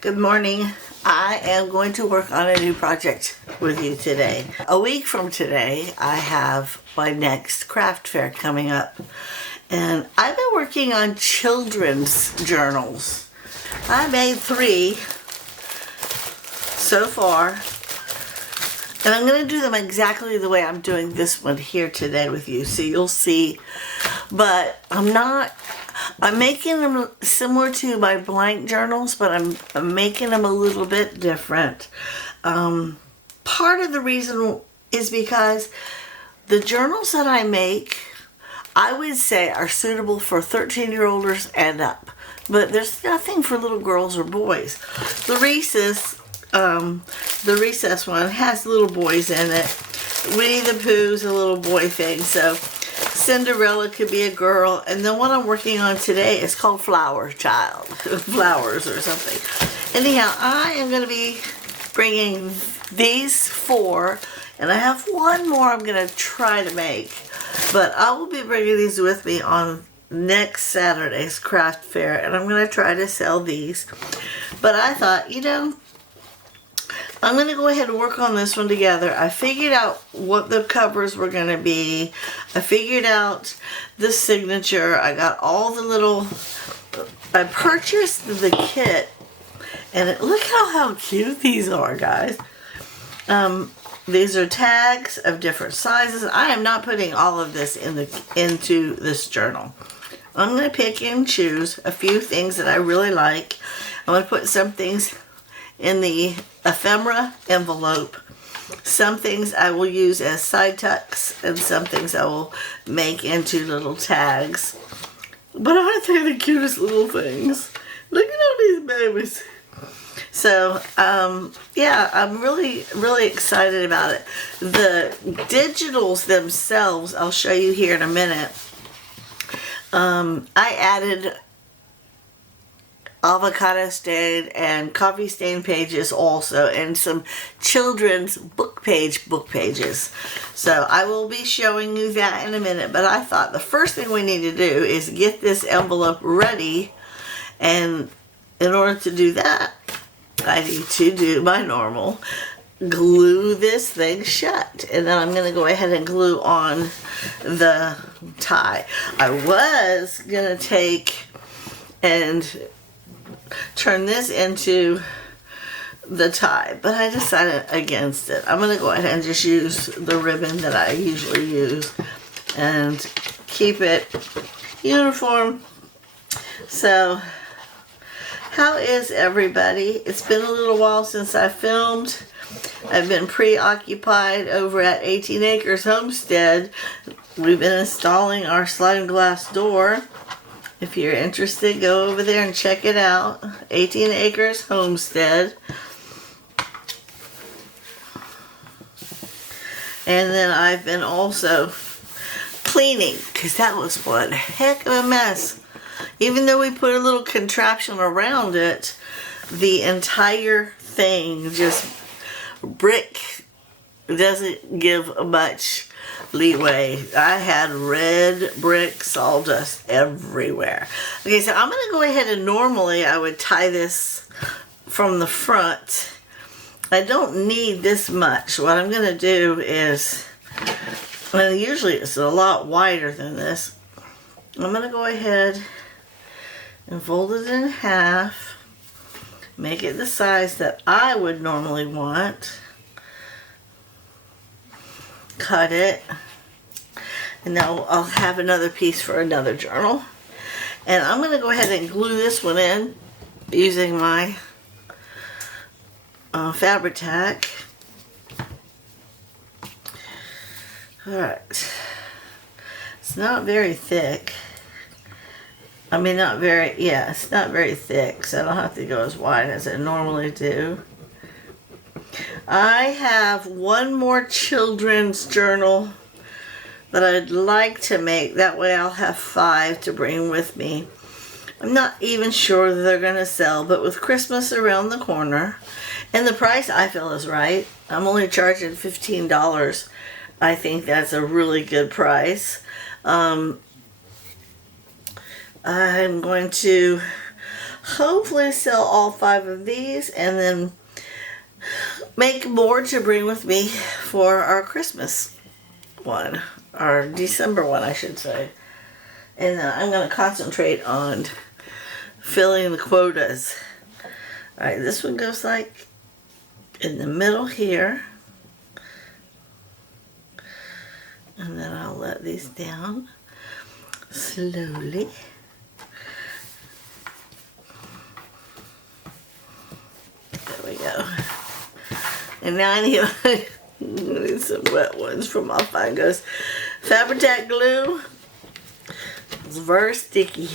Good morning. I am going to work on a new project with you today. A week from today, I have my next craft fair coming up. And I've been working on children's journals. I made 3 so far. And I'm going to do them exactly the way I'm doing this one here today with you. So you'll see. But I'm making them similar to my blank journals, but I'm making them a little bit different. Part of the reason is because the journals that I make, I would say, are suitable for 13-year-olds and up. But there's nothing for little girls or boys. The recess one has little boys in it. Winnie the Pooh's a little boy thing, so Cinderella could be a girl. And the one I'm working on today is called Flower Child. Flowers or something. Anyhow, I am going to be bringing these 4, and I have one more I'm going to try to make. But I will be bringing these with me on next Saturday's craft fair, and I'm going to try to sell these. But I thought, I'm going to go ahead and work on this one together. I figured out what the covers were going to be. I figured out the signature. I got all the little... I purchased the kit. And look how cute these are, guys. These are tags of different sizes. I am not putting all of this into this journal. I'm going to pick and choose a few things that I really like. I'm going to put some things in the ephemera envelope. Some things I will use as side tucks, and some things I will make into little tags. But aren't they the cutest little things? Look at all these babies. So, yeah, I'm really, really excited about it. The digitals themselves, I'll show you here in a minute. I added avocado stain and coffee stain pages also, and some children's book pages. So I will be showing you that in a minute, but I thought the first thing we need to do is get this envelope ready, and in order to do that, I need to do my normal glue this thing shut, and then I'm going to go ahead and glue on the tie. I was going to take and turn this into the tie, but I decided against it. I'm going to go ahead and just use the ribbon that I usually use and keep it uniform. So, how is everybody? It's been a little while since I filmed. I've been preoccupied over at 18 Acres Homestead. We've been installing our sliding glass door. If you're interested, go over there and check it out. 18 Acres Homestead. And then I've been also cleaning, because that was one heck of a mess. Even though we put a little contraption around it, the entire thing, just brick, doesn't give much leeway. I had red brick sawdust everywhere. Okay, so I'm going to go ahead and normally I would tie this from the front. I don't need this much. What I'm going to do is, well, usually it's a lot wider than this. I'm going to go ahead and fold it in half. Make it the size that I would normally want. Cut it. And now I'll have another piece for another journal. And I'm going to go ahead and glue this one in using my Fabri-Tac. Alright. It's not very thick. I mean, it's not very thick, so I don't have to go as wide as I normally do. I have one more children's journal that I'd like to make. That way I'll have 5 to bring with me. I'm not even sure that they're going to sell, but with Christmas around the corner, and the price I feel is right. I'm only charging $15. I think that's a really good price. I'm going to hopefully sell all 5 of these and then make more to bring with me for our Christmas one, our December one, I should say. And I'm going to concentrate on filling the quotas. Alright, this one goes like in the middle here. And then I'll let these down slowly. There we go. And now I need some wet ones for my fingers. Fabri-Tac glue. It's very sticky.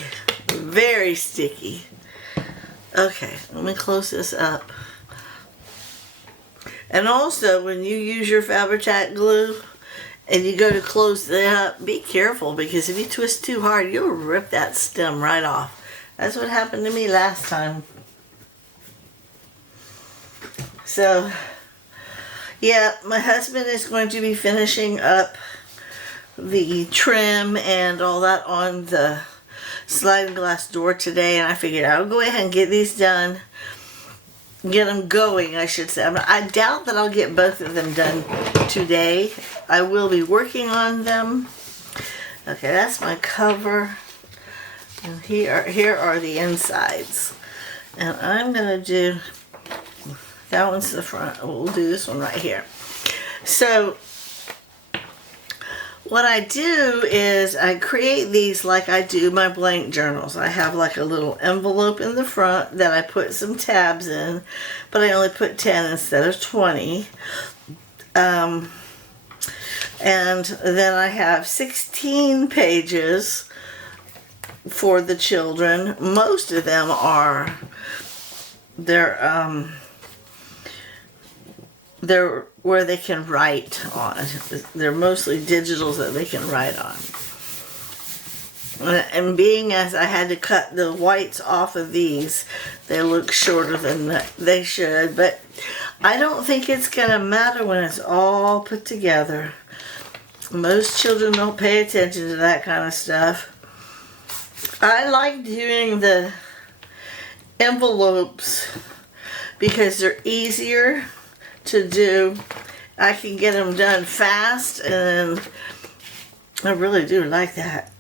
Very sticky. Okay, let me close this up. And also, when you use your Fabri-Tac glue and you go to close it up, be careful, because if you twist too hard, you'll rip that stem right off. That's what happened to me last time. So, yeah, my husband is going to be finishing up the trim and all that on the sliding glass door today, and I figured I'll go ahead and get these done. Get them going, I should say. I doubt that I'll get both of them done today. I will be working on them. Okay, that's my cover. And here are the insides. And I'm going to do, that one's the front. We'll do this one right here. So, what I do is I create these like I do my blank journals. I have like a little envelope in the front that I put some tabs in, but I only put 10 instead of 20. And then I have 16 pages for the children. Most of them are, they're where they can write on. They're mostly digitals that they can write on. And being as I had to cut the whites off of these, they look shorter than they should. But I don't think it's going to matter when it's all put together. Most children don't pay attention to that kind of stuff. I like doing the envelopes because they're easier to do. I can get them done fast, and I really do like that.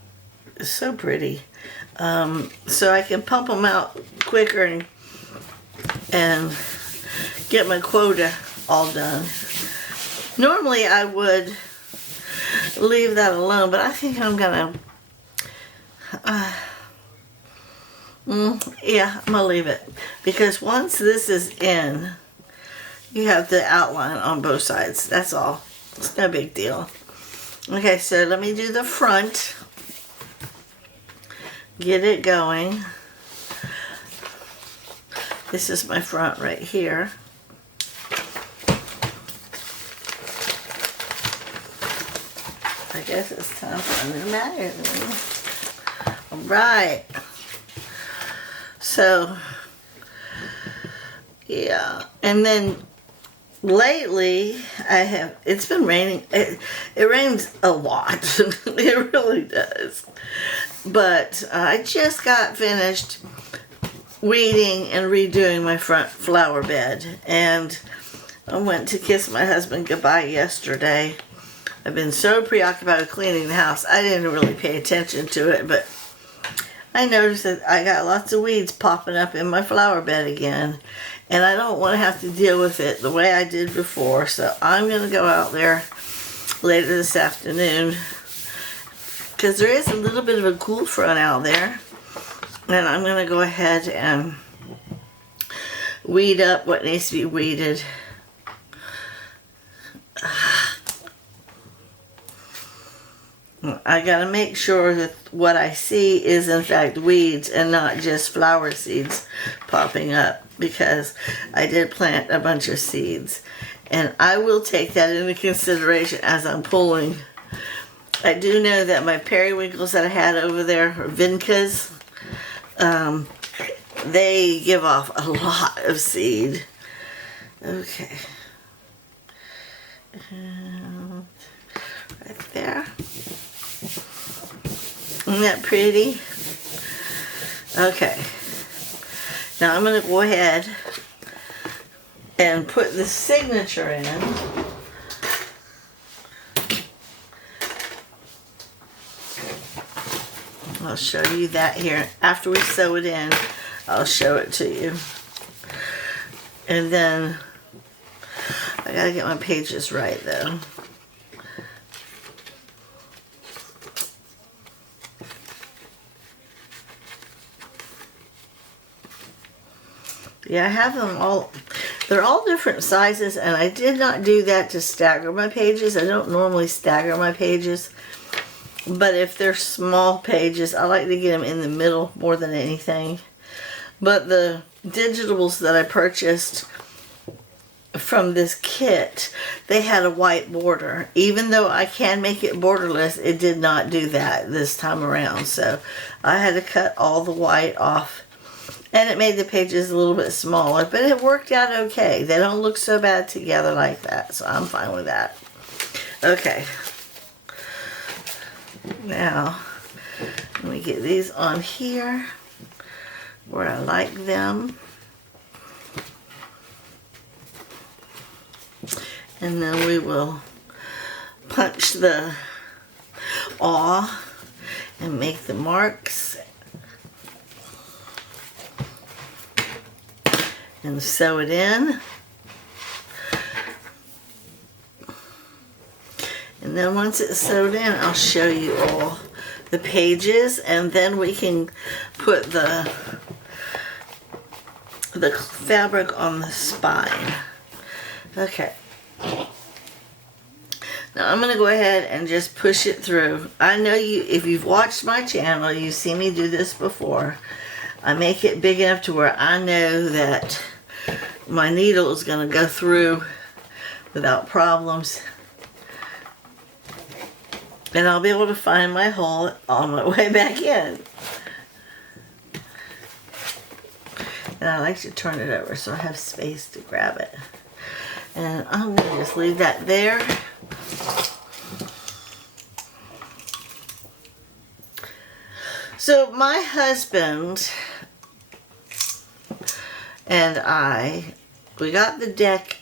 It's so pretty. So I can pump them out quicker and get my quota all done. Normally I would leave that alone, but I think I'm gonna yeah, I'm gonna leave it, because once this is in, you have the outline on both sides. That's all. It's no big deal. Okay, so let me do the front. Get it going. This is my front right here. I guess it's time for a new magazine. Alright. So, yeah. And then lately, it's been raining. It rains a lot. It really does. But I just got finished weeding and redoing my front flower bed. And I went to kiss my husband goodbye yesterday. I've been so preoccupied with cleaning the house, I didn't really pay attention to it. But I noticed that I got lots of weeds popping up in my flower bed again. And I don't want to have to deal with it the way I did before. So I'm going to go out there later this afternoon, because there is a little bit of a cool front out there. And I'm going to go ahead and weed up what needs to be weeded. I got to make sure that what I see is in fact weeds and not just flower seeds popping up, because I did plant a bunch of seeds. And I will take that into consideration as I'm pulling. I do know that my periwinkles that I had over there, or vincas, they give off a lot of seed. Okay. And right there. Isn't that pretty? Okay. Now I'm going to go ahead and put the signature in. I'll show you that here. After we sew it in, I'll show it to you. And then, I gotta get my pages right though. Yeah, I have them all. They're all different sizes, and I did not do that to stagger my pages. I don't normally stagger my pages. But if they're small pages, I like to get them in the middle more than anything. But the digitals that I purchased from this kit, they had a white border. Even though I can make it borderless, it did not do that this time around. So I had to cut all the white off. And it made the pages a little bit smaller, but it worked out okay. They don't look so bad together like that, so I'm fine with that. Okay. Now, let me get these on here where I like them. And then we will punch the awl and make the marks. And sew it in. And then once it's sewed in, I'll show you all the pages, and then we can put the fabric on the spine. Okay. Now I'm going to go ahead and just push it through. I know you, if you've watched my channel, you've seen me do this before. I make it big enough to where I know that my needle is going to go through without problems. And I'll be able to find my hole on my way back in. And I like to turn it over so I have space to grab it. And I'm going to just leave that there. So my husband and we got the deck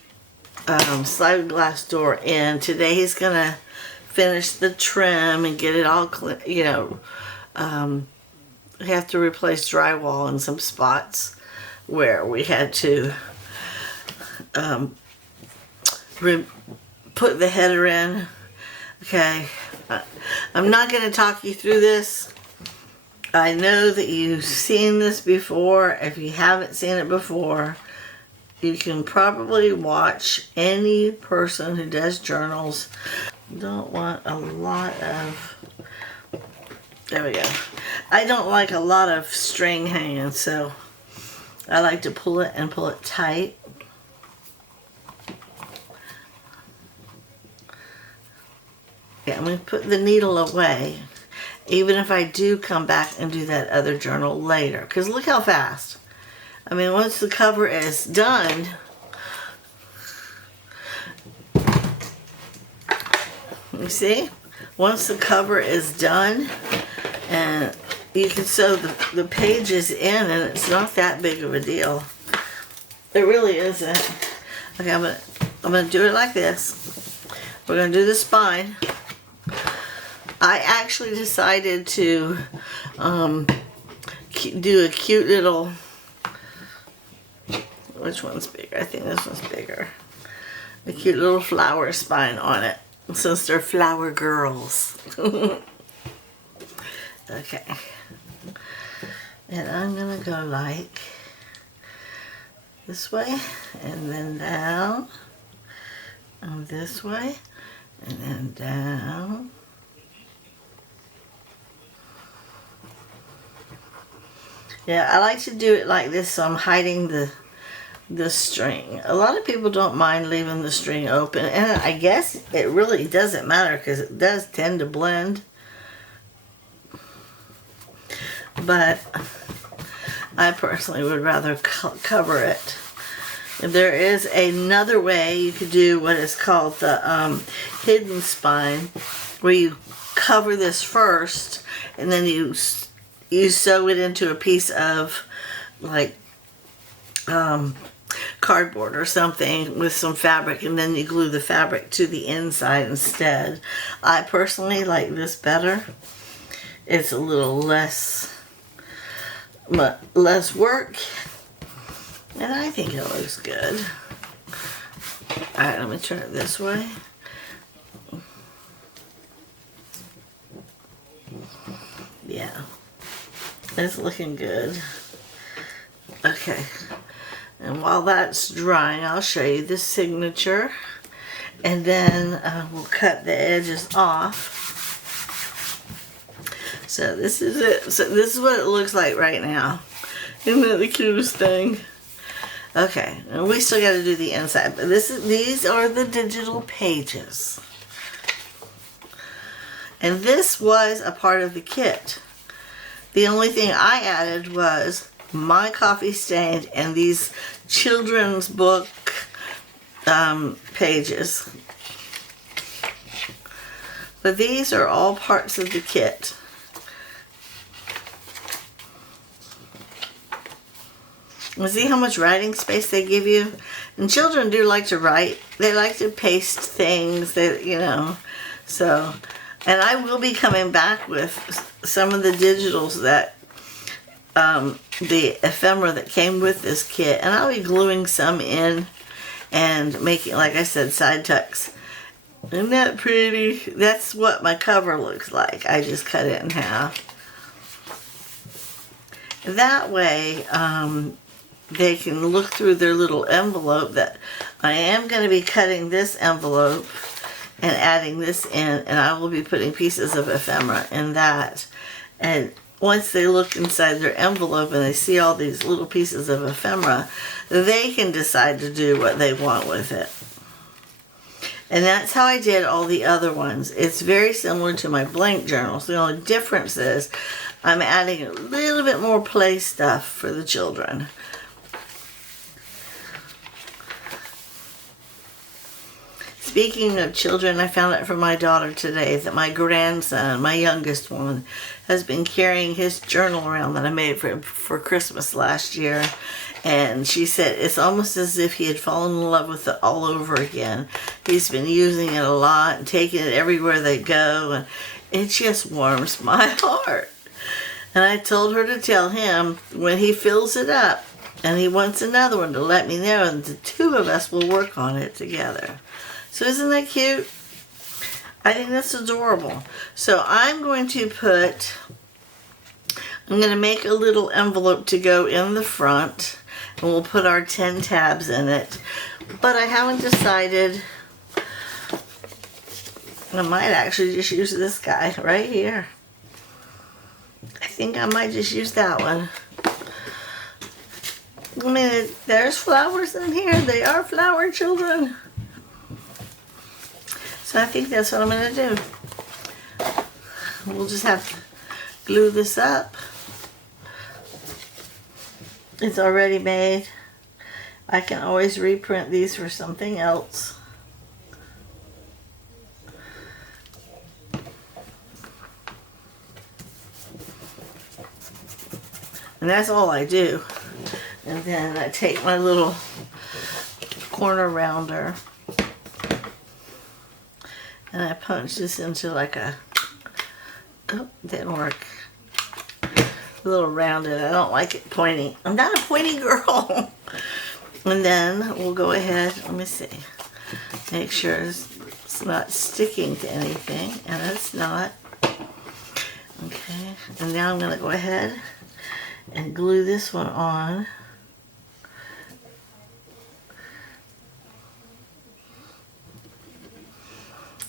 sliding glass door in. Today he's going to finish the trim and get it all clean, you know. We have to replace drywall in some spots where we had to put the header in. Okay, I'm not going to talk you through this. I know that you've seen this before. If you haven't seen it before, you can probably watch any person who does journals. Don't want a lot of, there we go. I don't like a lot of string hanging, so I like to pull it and pull it tight. Yeah, I'm going to put the needle away, even if I do come back and do that other journal later. Because look how fast. I mean, once the cover is done, you see? Once the cover is done, and you can sew the pages in, and it's not that big of a deal. It really isn't. Okay, I'm gonna do it like this. We're gonna do the spine. I actually decided to do a cute little, which one's bigger? I think this one's bigger. A cute little flower spine on it, since they're flower girls. Okay. And I'm gonna go like this way, and then down, and this way, and then down. Yeah, I like to do it like this, so I'm hiding the string. A lot of people don't mind leaving the string open, and I guess it really doesn't matter because it does tend to blend. But I personally would rather cover it. There is another way you could do what is called the hidden spine, where you cover this first, and then you sew it into a piece of like cardboard or something with some fabric, and then you glue the fabric to the inside instead. I personally like this better. It's a little less work, and I think it looks good. Alright, let me turn it this way. Yeah, it's looking good. Okay, and while that's drying, I'll show you the signature, and then we'll cut the edges off. So this is it. So this is what it looks like right now. Isn't that the cutest thing? Okay, and we still got to do the inside, but these are the digital pages. And this was a part of the kit. The only thing I added was my coffee stain and these children's book pages. But these are all parts of the kit. And see how much writing space they give you? And children do like to write. They like to paste things, so. And I will be coming back with some of the digitals that, the ephemera that came with this kit. And I'll be gluing some in and making, like I said, side tucks. Isn't that pretty? That's what my cover looks like. I just cut it in half. That way, they can look through their little envelope. That I am going to be cutting this envelope and adding this in, and I will be putting pieces of ephemera in that. And once they look inside their envelope and they see all these little pieces of ephemera, they can decide to do what they want with it. And that's how I did all the other ones. It's very similar to my blank journals. The only difference is I'm adding a little bit more play stuff for the children. Speaking of children, I found out from my daughter today that my grandson, my youngest one, has been carrying his journal around that I made for him for Christmas last year. And she said it's almost as if he had fallen in love with it all over again. He's been using it a lot and taking it everywhere they go. And it just warms my heart. And I told her to tell him when he fills it up and he wants another one to let me know, and the two of us will work on it together. So isn't that cute? I think that's adorable. So I'm going to make a little envelope to go in the front, and we'll put our 10 tabs in it. But I haven't decided. I might actually just use this guy right here. I think I might just use that one. I mean, there's flowers in here. They are flower children. So I think that's what I'm going to do. We'll just have to glue this up. It's already made. I can always reprint these for something else. And that's all I do. And then I take my little corner rounder and I punch this into like a, oh, didn't work. A little rounded. I don't like it pointy. I'm not a pointy girl. And then we'll go ahead, let me see. Make sure it's not sticking to anything, and it's not. Okay, and now I'm gonna go ahead and glue this one on.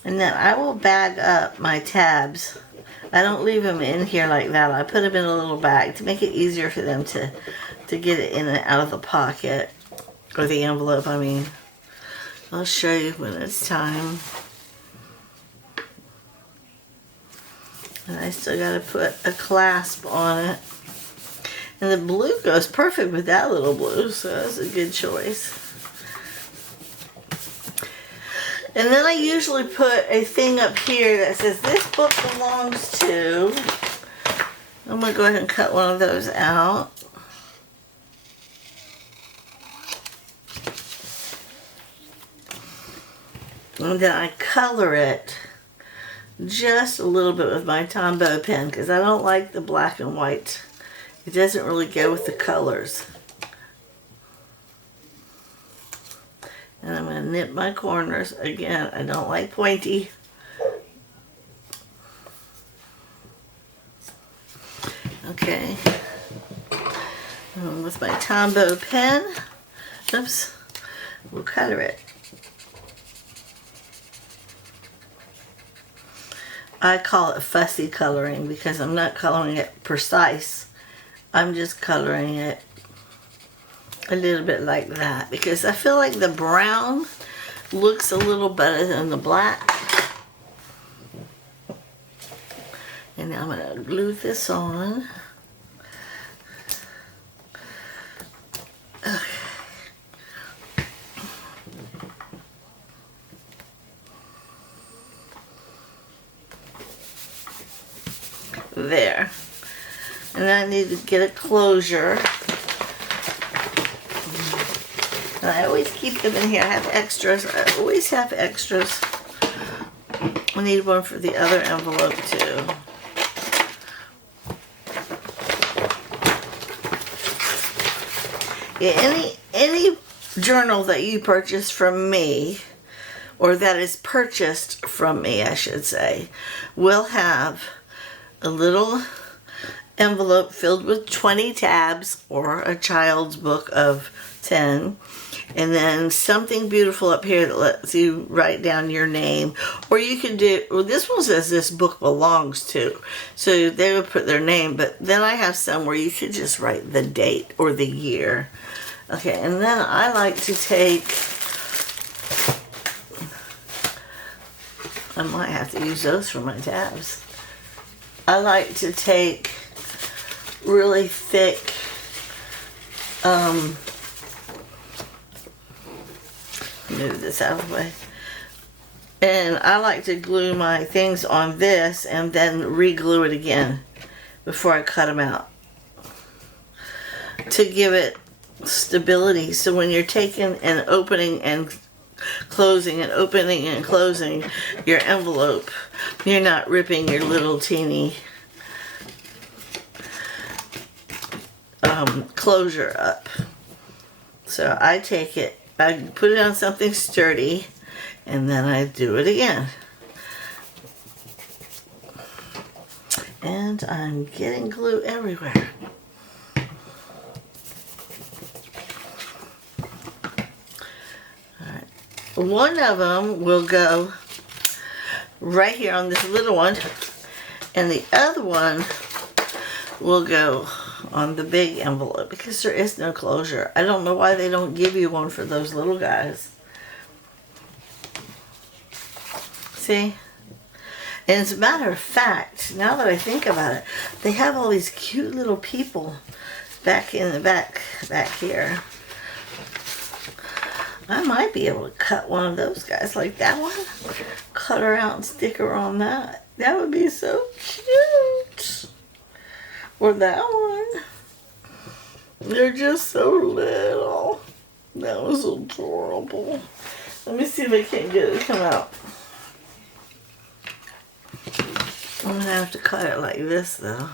And then I will bag up my tabs. I don't leave them in here like that. I put them in a little bag to make it easier for them to get it in and out of the pocket. Or the envelope, I mean. I'll show you when it's time. And I still got to put a clasp on it. And the blue goes perfect with that little blue, so that's a good choice. And then I usually put a thing up here that says, this book belongs to. I'm going to go ahead and cut one of those out. And then I color it just a little bit with my Tombow pen because I don't like the black and white. It doesn't really go with the colors. And I'm going to nip my corners. Again, I don't like pointy. Okay. And with my Tombow pen, oops, we'll color it. I call it fussy coloring because I'm not coloring it precise. I'm just coloring it a little bit like that because I feel like the brown looks a little better than the black. And now I'm going to glue this on. Okay. There. And I need to get a closure. And I always keep them in here. I have extras. I always have extras. I need one for the other envelope too. Yeah, any journal that you purchase from me, or that is purchased from me, I should say, will have a little envelope filled with 20 tabs or a child's book of 10, and then something beautiful up here that lets you write down your name. Or you can do, well, this one says this book belongs to, so they would put their name, but then I have some where you could just write the date or the year. Okay, and then I like to take, I might have to use those for my tabs. I like to take really thick move this out of the way. And I like to glue my things on this and then re-glue it again before I cut them out to give it stability. So when you're taking and opening and closing and opening and closing your envelope, you're not ripping your little teeny closure up. So I take it, I put it on something sturdy, and then I do it again. And I'm getting glue everywhere. Alright. One of them will go right here on this little one, and the other one will go on the big envelope because there is no closure. I don't know why they don't give you one for those little guys. See? And as a matter of fact, now that I think about it, they have all these cute little people back in the back here. I might be able to cut one of those guys like that one. Cut her out and stick her on that. That would be so cute. Or that one. They're just so little. That was adorable. Let me see if I can't get it to come out. I'm going to have to cut it like this though.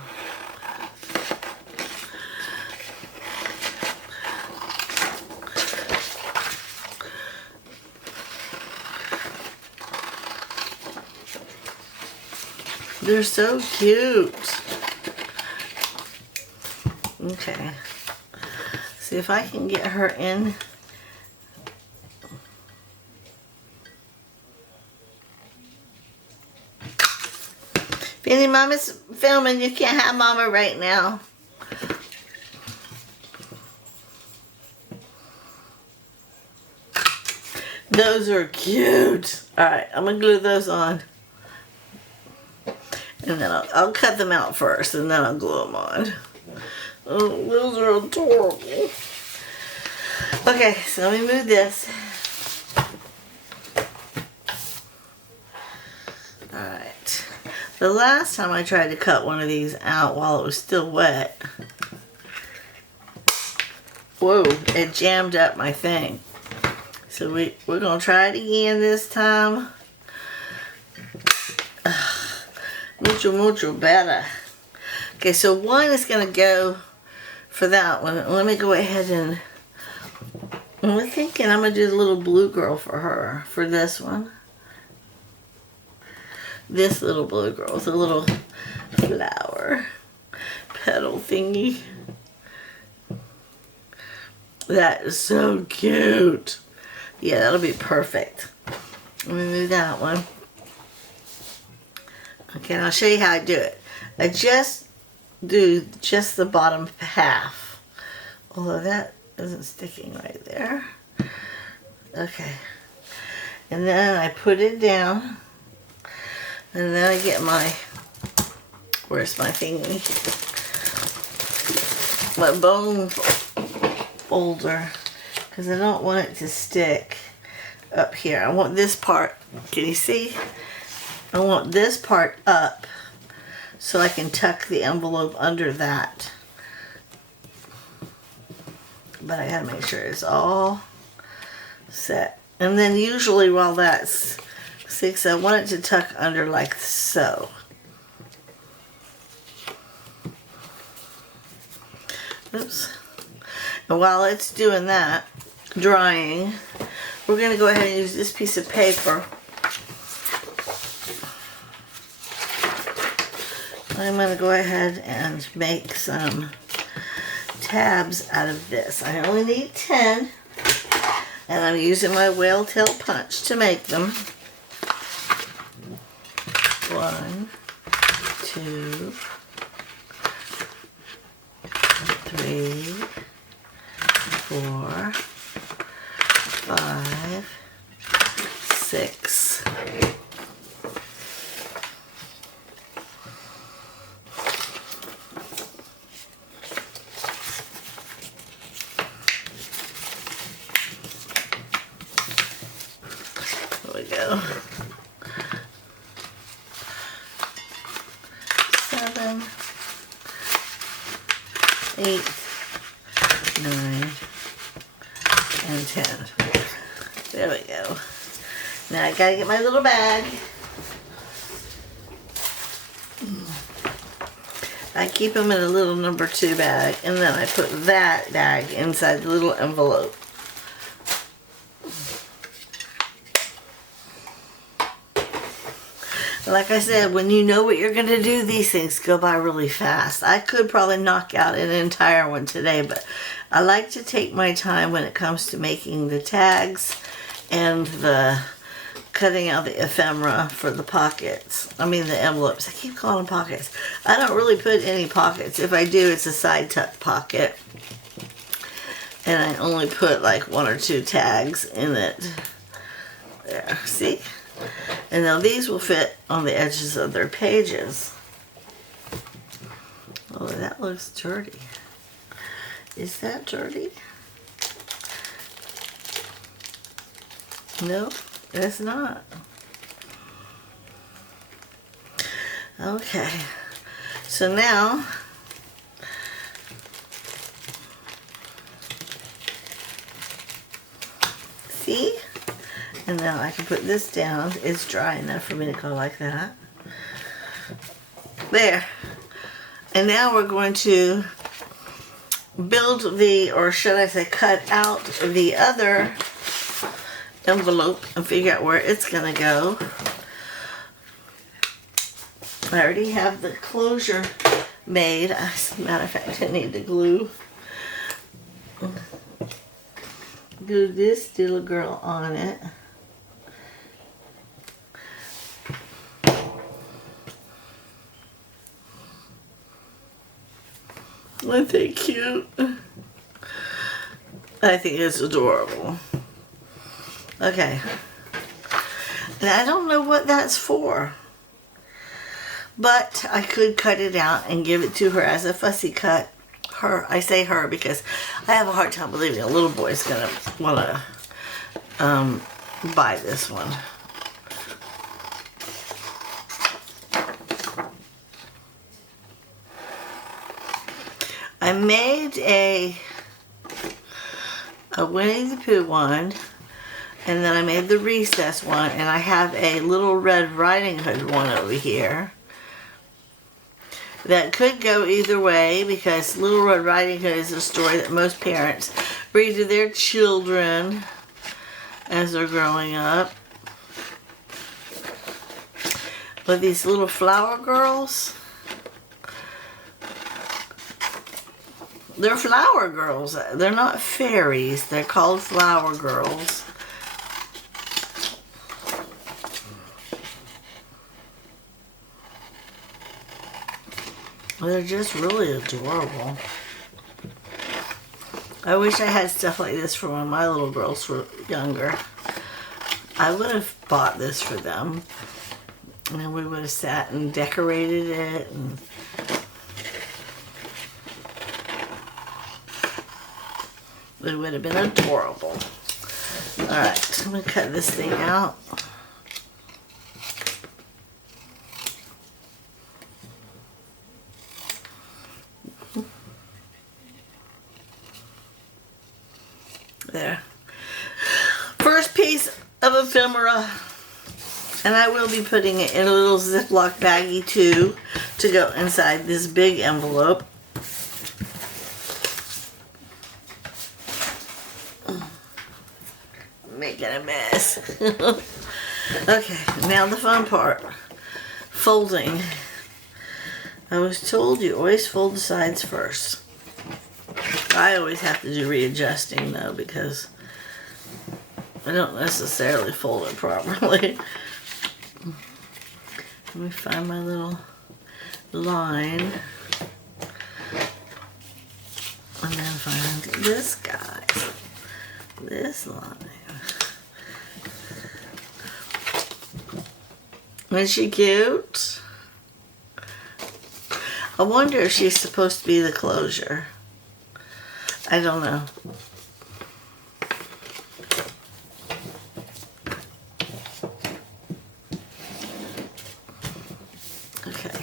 They're so cute. Okay. See if I can get her in. If any mama's filming, you can't have mama right now. Those are cute. Alright, I'm going to glue those on. And then I'll cut them out first, and then I'll glue them on. Oh, those are adorable. Okay, so let me move this. Alright. The last time I tried to cut one of these out while it was still wet, whoa, it jammed up my thing. So we're going to try it again this time. Mucho better. Okay, so one is going to go for that one. Let me go ahead and I'm thinking I'm going to do the little blue girl for her, for this one. This little blue girl with a little flower petal thingy. That is so cute. Yeah, that'll be perfect. Let me move that one. Okay, and I'll show you how I do it. I just do just the bottom half. Although that isn't sticking right there. Okay. And then I put it down. And then I get my, where's my thingy? My bone folder. Because I don't want it to stick up here. I want this part, can you see? I want this part up so I can tuck the envelope under that. But I gotta make sure it's all set. And then usually while that's, see, I want it to tuck under like so. Oops. And while it's doing that, drying, we're going to go ahead and use this piece of paper. I'm going to go ahead and make some tabs out of this. I only need 10, and I'm using my whale tail punch to make them. 1, 2, 3, 4, 5, 6. There we go. 7, 8, 9, and 10. There we go. Now I gotta get my little bag. I keep them in a little number 2 bag, and then I put that bag inside the little envelope. Like I said, when you know what you're going to do, these things go by really fast. I could probably knock out an entire one today, but I like to take my time when it comes to making the tags and the cutting out the ephemera for the pockets. I mean the envelopes. I keep calling them pockets. I don't really put any pockets. If I do, it's a side tuck pocket. And I only put like 1 or 2 tags in it. There, see? And now these will fit on the edges of their pages. Oh, that looks dirty. Is that dirty? No, it's not. Okay, so now see? And now I can put this down. It's dry enough for me to go like that. There. And now we're going to build the, or should I say cut out the other envelope and figure out where it's going to go. I already have the closure made. As a matter of fact, I need the glue. Glue this little girl on it. Aren't they cute? I think it's adorable. Okay. And I don't know what that's for. But I could cut it out and give it to her as a fussy cut. Her, I say her because I have a hard time believing a little boy's gonna wanna buy this one. I made a Winnie the Pooh one And then I made the recess one, and I have a Little Red Riding Hood one over here. That could go either way, because Little Red Riding Hood is a story that most parents read to their children as they're growing up. But these little flower girls, they're flower girls. They're not fairies. They're called flower girls. They're just really adorable. I wish I had stuff like this for when my little girls were younger. I would have bought this for them. And then we would have sat and decorated it. And it would have been adorable. Alright, I'm going to cut this thing out. There. First piece of ephemera. And I will be putting it in a little Ziploc baggie too, to go inside this big envelope. Making a mess. Okay, now the fun part. Folding. I was told you always fold the sides first. I always have to do readjusting though, because I don't necessarily fold it properly. Let me find my little line. And then find this guy. This line. Isn't she cute? I wonder if she's supposed to be the closure. I don't know. Okay.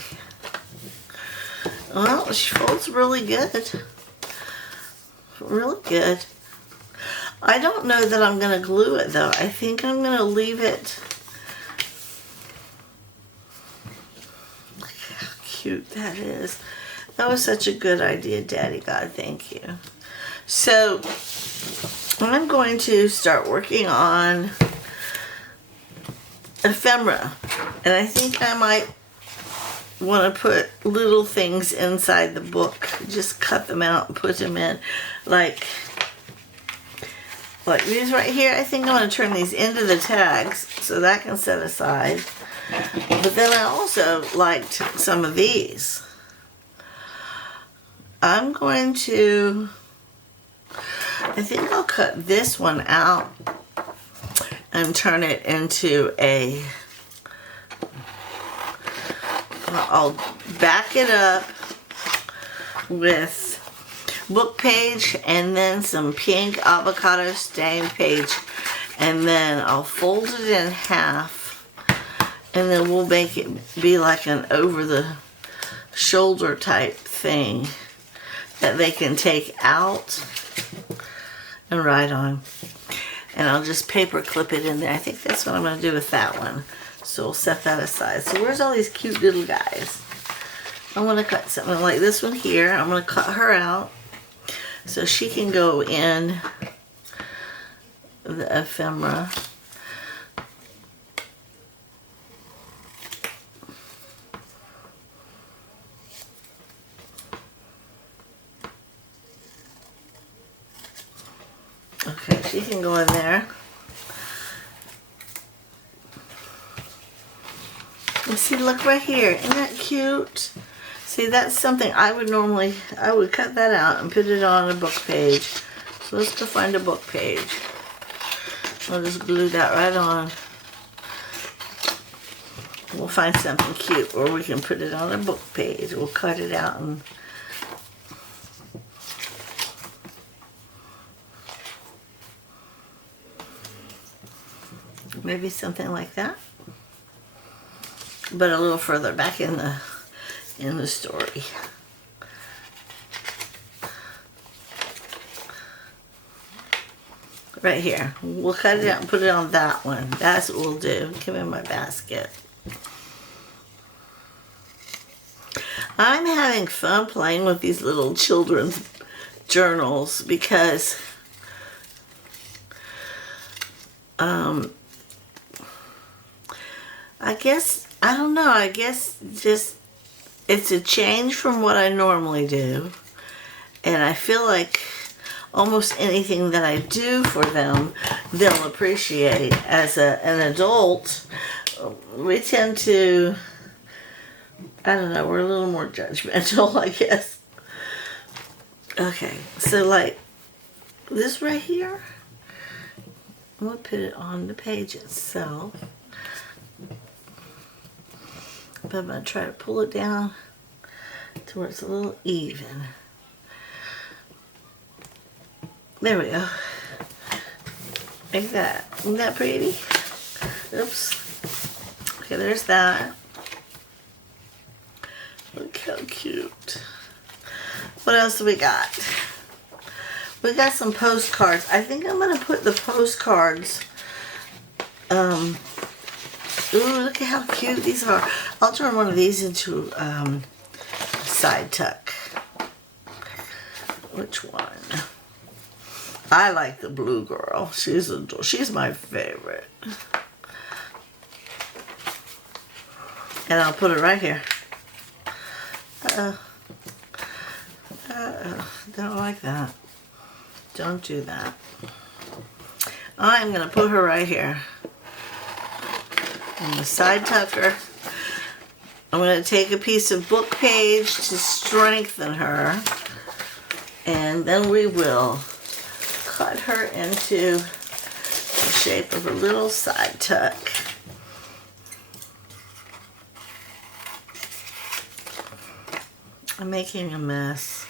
Well, she folds really good. Really good. I don't know that I'm going to glue it though. I think I'm going to leave it. Look how cute that is. That was such a good idea, Daddy God. Thank you. So, I'm going to start working on ephemera. And I think I might want to put little things inside the book. Just cut them out and put them in. Like these right here. I think I'm going to turn these into the tags, so that can set aside. But then I also liked some of these. I'm going to... I think I'll cut this one out and turn it into a... I'll back it up with book page and then some pink avocado stain page, and then I'll fold it in half, and then we'll make it be like an over the shoulder type thing that they can take out and write on. And I'll just paper clip it in there. I think that's what I'm going to do with that one. So we'll set that aside. So where's all these cute little guys? I want to cut something like this one here. I'm going to cut her out so she can go in the ephemera. Okay, she can go in there. And see, look right here. Isn't that cute? See, that's something I would cut that out and put it on a book page. So let's go find a book page. I'll just glue that right on. We'll find something cute where we can put it on a book page. We'll cut it out and... maybe something like that, but a little further back in the story. right here. We'll cut it out and put it on that one. That's what we'll do. Come in my basket. I'm having fun playing with these little children's journals because I guess, I don't know, I guess just it's a change from what I normally do, and I feel like almost anything that I do for them they'll appreciate. As an adult, we tend to, I don't know, we're a little more judgmental, I guess. Okay, so like this right here, I'm going to put it on the page itself. But I'm going to try to pull it down to where it's a little even. There we go. Like that. Isn't that pretty? Oops. Okay, there's that. Look how cute. What else do we got? We got some postcards. I think I'm going to put the postcards. Ooh, look at how cute these are. I'll turn one of these into a side tuck. Which one? I like the blue girl. She's my favorite. And I'll put it right here. Don't like that. Don't do that. I'm going to put her right here. And the side tucker. I'm going to take a piece of book page to strengthen her. And then we will cut her into the shape of a little side tuck. I'm making a mess.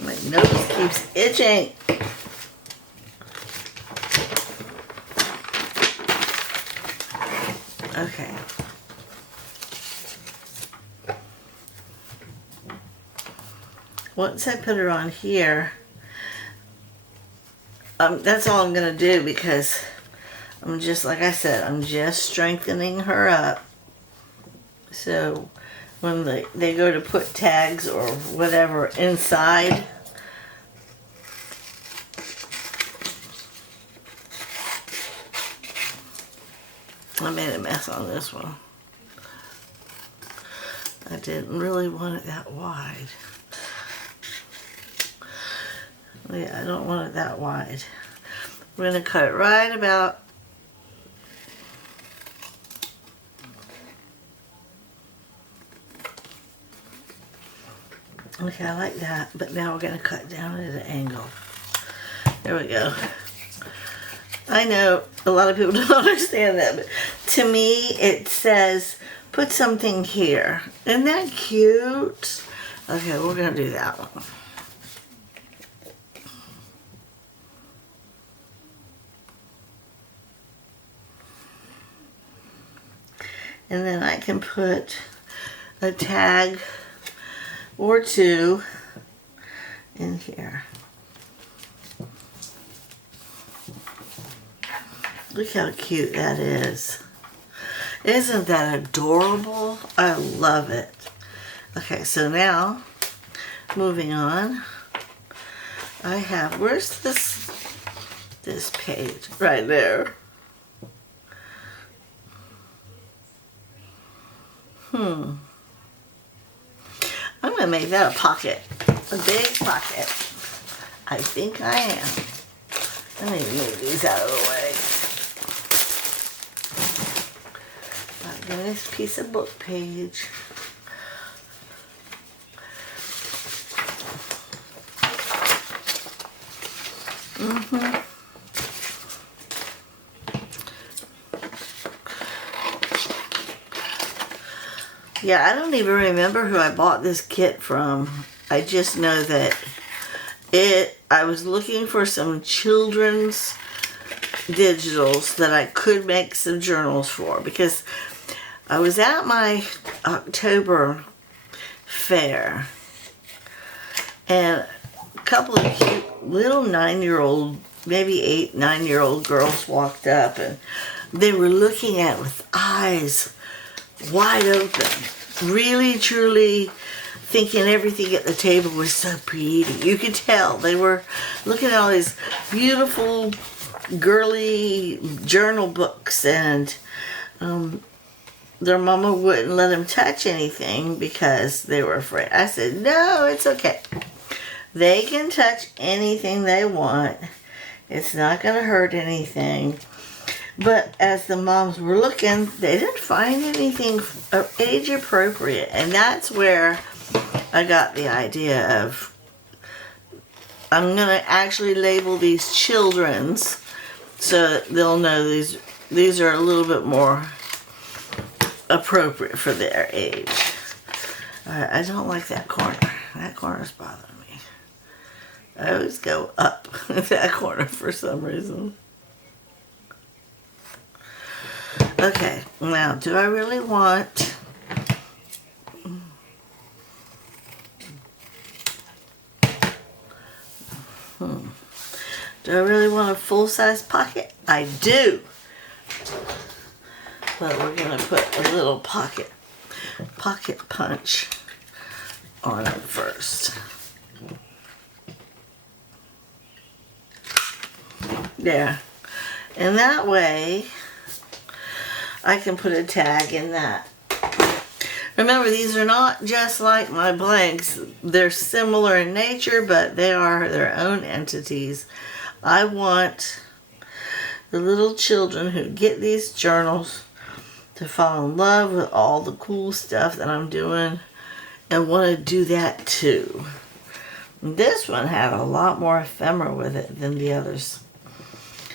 My nose keeps itching. Okay. Once I put her on here, that's all I'm going to do because I'm just, like I said, I'm just strengthening her up. So when they go to put tags or whatever inside, I made a mess on this one. I didn't really want it that wide. Yeah, I don't want it that wide. We're going to cut it right about okay, I like that, but now we're going to cut down at an angle. There we go. I know a lot of people don't understand that, but to me it says put something here. Isn't that cute? Okay, we're going to do that one. And then I can put a tag or two in here. Look how cute that is. Isn't that adorable? I love it. Okay, so now, moving on, I have, where's this page? Right there. I'm going to make that a pocket. A big pocket. I think I am. Let me move these out of the way. A nice piece of book page. Yeah, I don't even remember who I bought this kit from. I just know that I was looking for some children's digitals that I could make some journals for, because I was at my October fair. And a couple of cute little 9-year-old, maybe 8, 9-year-old girls walked up, and they were looking at it with eyes wide open, really, truly thinking everything at the table was so pretty. You could tell they were looking at all these beautiful, girly journal books, and their mama wouldn't let them touch anything because they were afraid. I said, no, it's okay. They can touch anything they want. It's not going to hurt anything. But as the moms were looking, they didn't find anything age appropriate. And that's where I got the idea of, I'm going to actually label these children's so that they'll know these are a little bit more appropriate for their age. I don't like that corner. That corner's bothering me. I always go up that corner for some reason. Okay, now, do I really want... Do I really want a full-size pocket? I do. But we're going to put a little pocket punch on it first. There. And that way, I can put a tag in that. Remember, these are not just like my blanks. They're similar in nature, but they are their own entities. I want the little children who get these journals to fall in love with all the cool stuff that I'm doing and want to do that too. This one had a lot more ephemera with it than the others.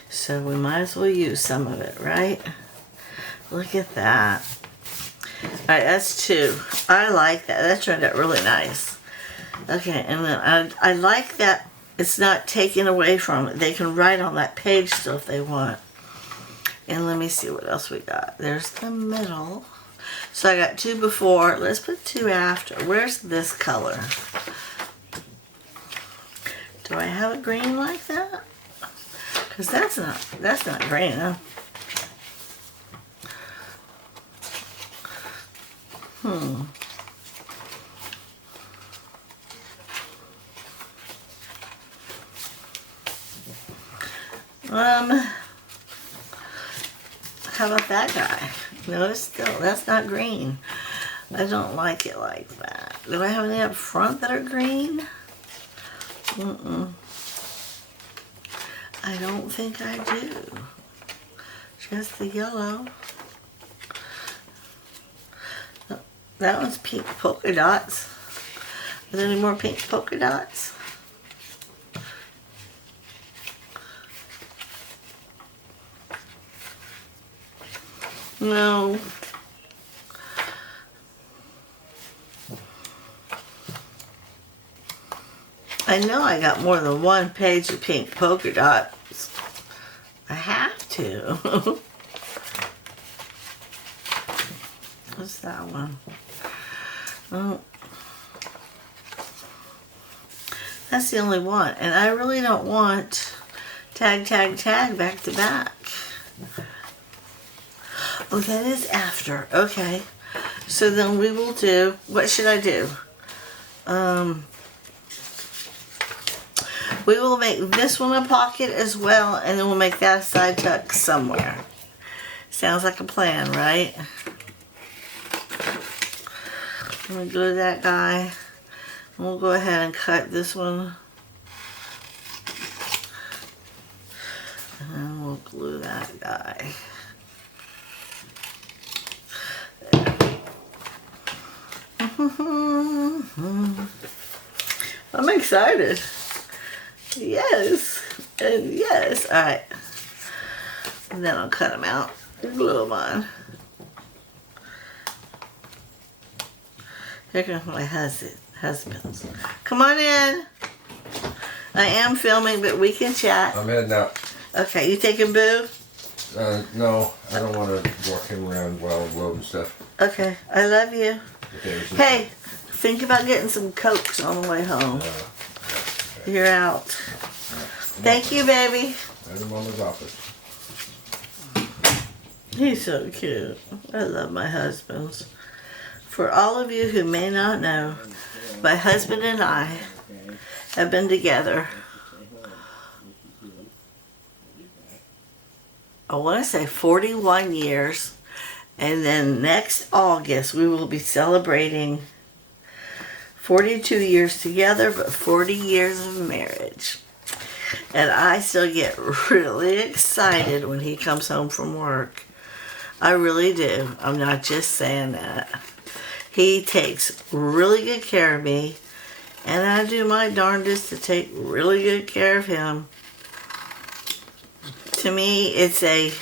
So we might as well use some of it, right? Look at that. Alright, that's 2. I like that. That turned out really nice. Okay, and then I like that it's not taken away from it. They can write on that page still if they want. And let me see what else we got. There's the middle. So I got 2 before. Let's put 2 after. Where's this color? Do I have a green like that? Because that's not green, huh? How about that guy? No, still, that's not green. I don't like it like that. Do I have any up front that are green? I don't think I do. Just the yellow. That one's pink polka dots. Are there any more pink polka dots? No. I know I got more than one page of pink polka dots. I have to. What's that one? Oh. That's the only one. And I really don't want tag, tag, tag back to back. Oh, that is after. Okay. So then we will do, what should I do? We will make this one a pocket as well, and then we'll make that a side tuck somewhere. Sounds like a plan, right? I'm going to glue that guy. We'll go ahead and cut this one. And then we'll glue that guy. I'm excited. Yes. And yes. Alright. And then I'll cut them out. Glue them on. Here comes my husband. Come on in. I am filming, but we can chat. I'm heading out. Okay, you taking Boo? No, I don't want to walk him around while I'm loading stuff. Okay, I love you. Okay, Hey, think about getting some Cokes on the way home. You're out. Thank you, baby. Right in Mama's office. He's so cute. I love my husbands. For all of you who may not know, my husband and I have been together, I want to say 41 years. And then next August, we will be celebrating 42 years together, but 40 years of marriage. And I still get really excited when he comes home from work. I really do. I'm not just saying that. He takes really good care of me, and I do my darndest to take really good care of him. To me, it's a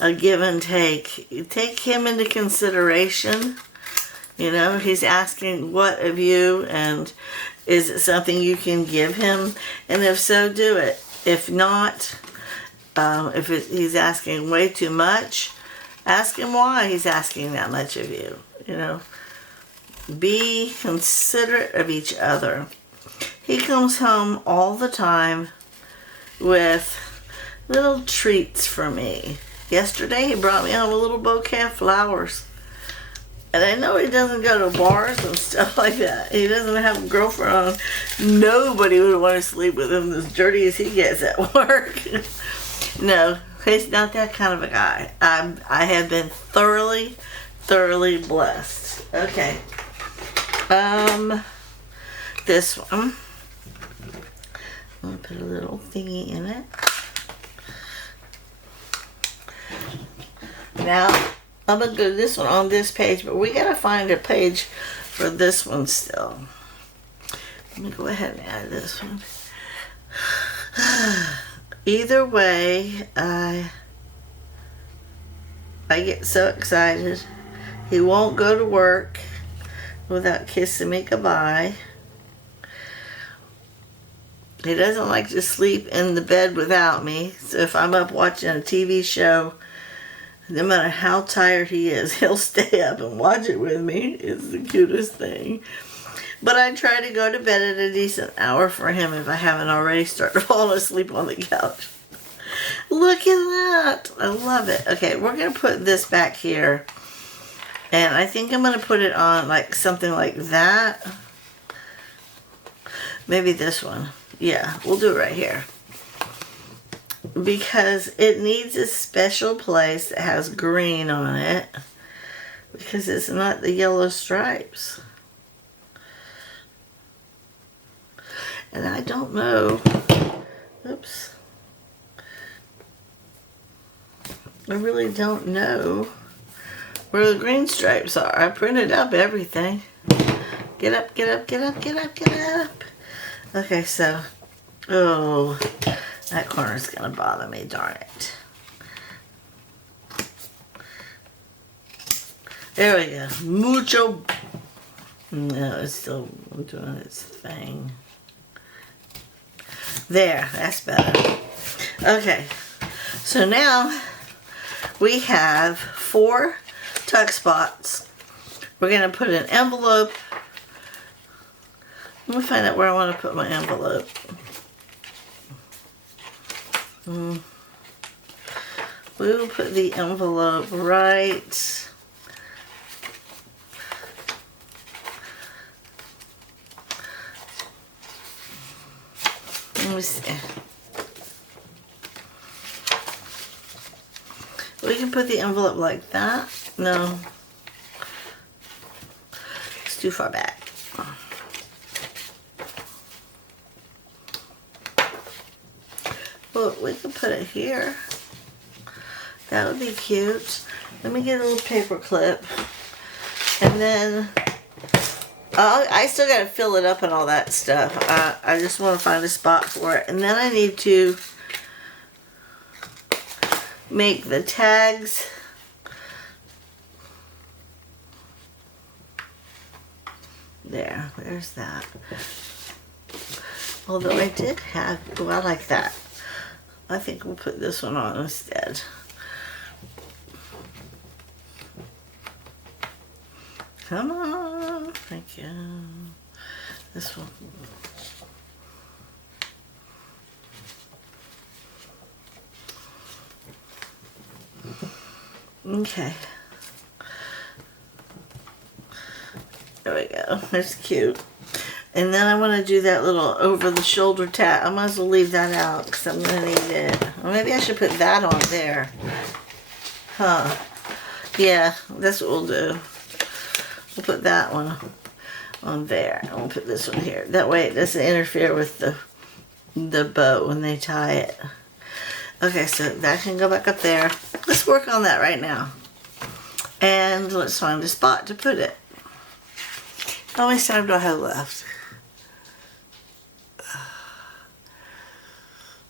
give and take. You take him into consideration. You know, he's asking what of you, and is it something you can give him? And if so, do it. If not, he's asking way too much, ask him why he's asking that much of you. You know, be considerate of each other. He comes home all the time with little treats for me. Yesterday, he brought me home a little bouquet of flowers. And I know he doesn't go to bars and stuff like that. He doesn't have a girlfriend. Nobody would want to sleep with him as dirty as he gets at work. No, he's not that kind of a guy. I have been thoroughly blessed. Okay. This one. I'm going to put a little thingy in it. Now, I'm going to do this one on this page, but we got to find a page for this one still. Let me go ahead and add this one. Either way, I get so excited. He won't go to work without kissing me goodbye. He doesn't like to sleep in the bed without me. So if I'm up watching a TV show, no matter how tired he is, he'll stay up and watch it with me. It's the cutest thing. But I try to go to bed at a decent hour for him if I haven't already started falling asleep on the couch. Look at that. I love it. Okay, we're going to put this back here. And I think I'm going to put it on like something like that. Maybe this one. Yeah, we'll do it right here. Because it needs a special place that has green on it. Because it's not the yellow stripes. And I don't know. Oops. I really don't know where the green stripes are. I printed up everything. Get up, get up, get up, get up, get up. Okay, so, oh, that corner's gonna bother me, darn it. There we go. Mucho. No, it's still doing its thing. There, that's better. Okay, so now we have 4 tuck spots. We're gonna put an envelope. Let me find out where I want to put my envelope. We will put the envelope right. Let me see. We can put the envelope like that. No. It's too far back. Well, we can put it here. That would be cute. Let me get a little paper clip. And then, I still got to fill it up and all that stuff. I just want to find a spot for it. And then I need to make the tags. There's that. Although I did have, oh, I like that. I think we'll put this one on instead. Come on. Thank you. This one. Okay. There we go. That's cute. And then I want to do that little over the shoulder tag. I might as well leave that out because I'm going to need it. Or maybe I should put that on there. Huh. Yeah, that's what we'll do. We'll put that one on there. And we'll put this one here. That way it doesn't interfere with the bow when they tie it. Okay, so that can go back up there. Let's work on that right now. And let's find a spot to put it. How much time do I have left?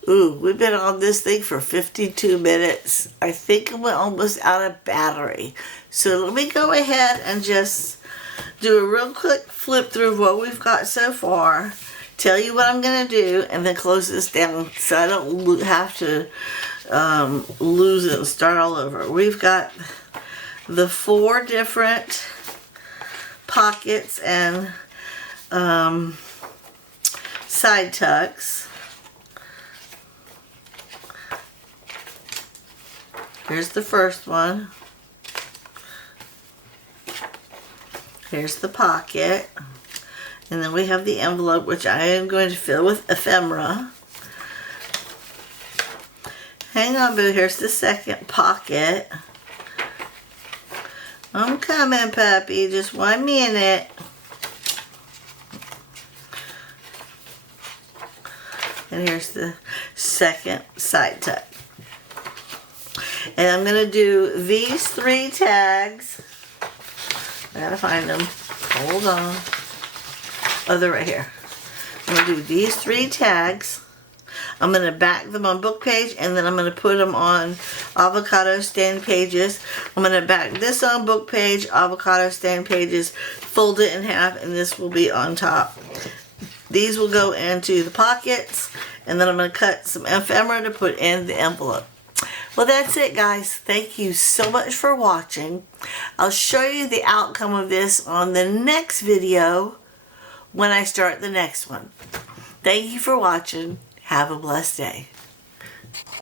Ooh, we've been on this thing for 52 minutes. I think we're almost out of battery. So let me go ahead and just do a real quick flip through of what we've got so far. Tell you what I'm going to do and then close this down so I don't have to lose it and start all over. We've got the 4 different pockets and side tucks. Here's the first one. Here's the pocket. And then we have the envelope, which I am going to fill with ephemera. Hang on, boo. Here's the second pocket. I'm coming, puppy. Just 1 minute. And here's the second side tuck. And I'm going to do these 3 tags. I gotta find them. Hold on. Oh, they're right here. I'm going to do these 3 tags. I'm going to back them on book page and then I'm going to put them on avocado stand pages. I'm going to back this on book page, avocado stand pages, fold it in half, and this will be on top. These will go into the pockets and then I'm going to cut some ephemera to put in the envelope. Well, that's it, guys. Thank you so much for watching. I'll show you the outcome of this on the next video when I start the next one. Thank you for watching. Have a blessed day.